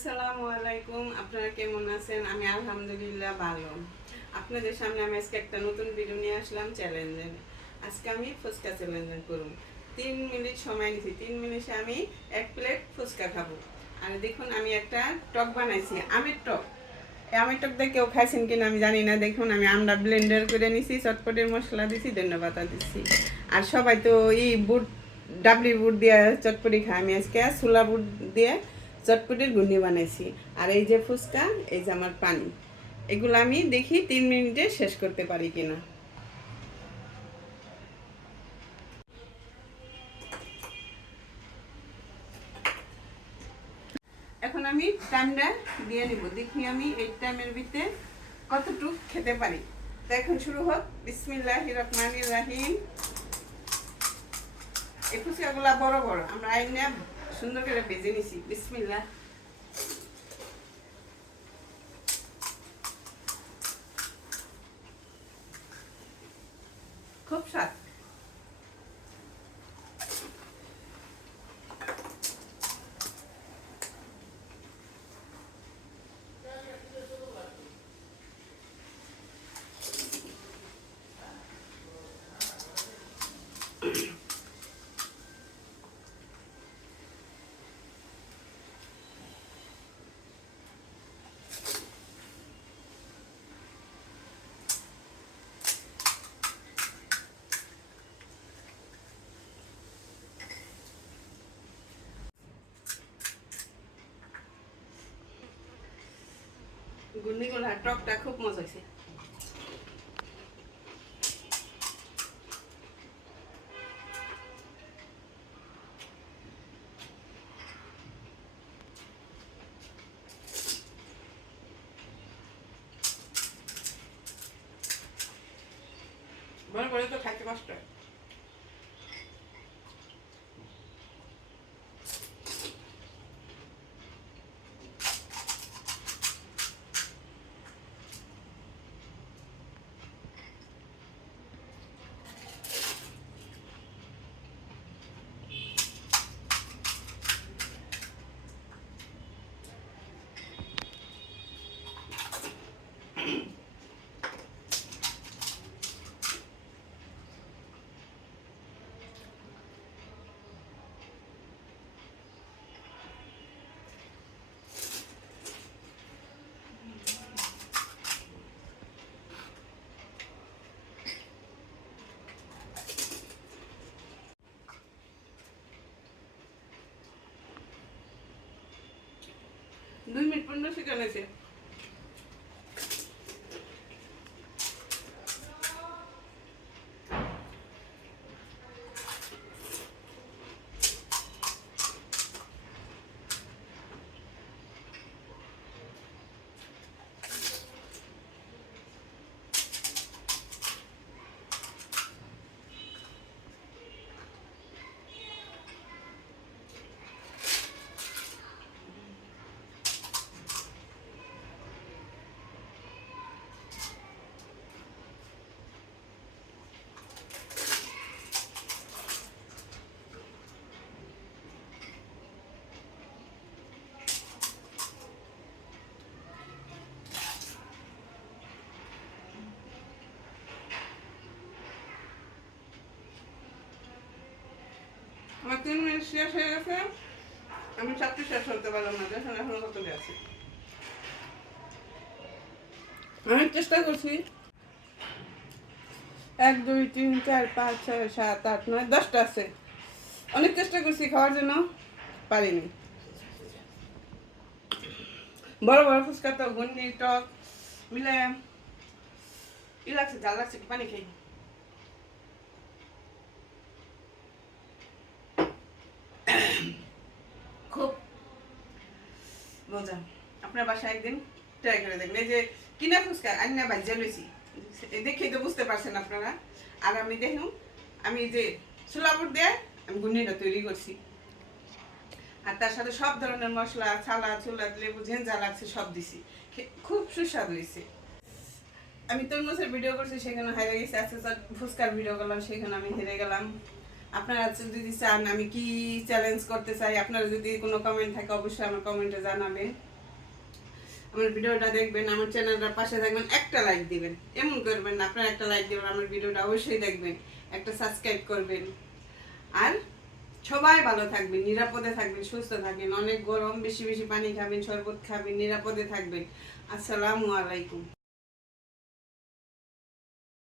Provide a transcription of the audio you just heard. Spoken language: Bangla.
আসসালামু আলাইকুম। আপনারা কেমন আছেন? আমি আলহামদুলিল্লাহ ভালো। আপনাদের সামনে আমি আজকে একটা নতুন ভিডিও নিয়ে আসলাম চ্যালেঞ্জের। আজকে আমি ফুচকা চ্যালেঞ্জ করব। 3 মিনিট সময় নিয়েছি। 3 মিনিটে আমি 1 প্লেট ফুচকা খাবো। আর দেখুন আমি একটা টক বানাইছি, আমের টক। এই আমের টক দিয়ে কেউ খাইছেন কিনা আমি জানি না। দেখুন আমি আমটা ব্লেন্ডার করে নিছি, চটপটির মশলা দিছি, ধন্যবাদ দিচ্ছি। আর সবাই তো বুট, ডাবলি বুট দিয়ে চটপটি খায়, আমি আজকে ছোলা বুট দিয়ে চটপটির গুন্ডি বানাইছি। আর এই যে ফুচকা, এই যে আমার পানি, এগুলো আমি দেখি 3 মিনিটে শেষ করতে পারি কিনা। এখন আমি টাইমটা দিয়ে নিব, দেখি আমি এই টাইমের ভিতরে কতটুকু খেতে পারি। তো এখন শুরু হোক। বিসমিল্লাহির রহমানির রহিম। এই ফুচকাগুলা বড় বড় আমরা আইনে সুন্দর করে ভেজে নিছি। বিসমিল্লাহ। খুব স্বাদ। গুন্ডিগুলা টকটা খুব মজা হয়েছে। বড় বড় তো খাইতে কষ্ট হয়। দুই মিনিট 15 সেকেন্ড আছে। আমার 3 মিনিট শেষ হয়ে গেছে। আমি চারটে শেষ করতে পারলাম না, দেখেন এখনো কত আছে। অনেক চেষ্টা করছি। 1 2 3 4 5 6 7 8 9 10টা আছে। অনেক চেষ্টা করছি খাওয়ার জন্য, পারিনি। বড় বড় ফুচকা তো গুন্ডি টক মিলে লাগছে, জাল লাগছে, পানি খাই। খুব মজা। আপনার বাসায় একদিন ট্রাই করে দেখবেন। এই যে কিনা ফুচকা আন্না ভাজ্যা লইছি, দেখেই তো বুঝতে পারছেন আপনারা। আর আমি দেখুন, আমি যে ছোলাপুর দিয়ে আমি গুন্ডিটা তৈরি করছি। আর তার সাথে সব ধরনের মশলা, ছালা ছোলা, লেবু ঝেঞ্জা লাগছে সব দিছি। খুব সুস্বাদু হয়েছে। আমি তরমুজের ভিডিও করছি, সেখানে হেরে গেছি। আজকে ফুচকার ভিডিও করলাম, সেখানে আমি হেরে গেলাম। আপনারা যদি চান আমি কি চ্যালেঞ্জ করতে চাই, আপনারা যদি কোনো কমেন্ট থাকে অবশ্যই আমার কমেন্টে জানাবেন। আমার ভিডিওটা দেখবেন, আমার চ্যানেলটার পাশে থাকবেন, একটা লাইক দিবেন। এমন করবেন না, আপনারা একটা লাইক দিবেন, আমার ভিডিওটা অবশ্যই দেখবেন, একটা সাবস্ক্রাইব করবেন। আর সবাই ভালো থাকবেন, নিরাপদে থাকবেন, সুস্থ থাকবেন। অনেক গরম, বেশি বেশি পানি খাবেন, শরবত খাবেন, নিরাপদে থাকবেন। আসসালামু আলাইকুম।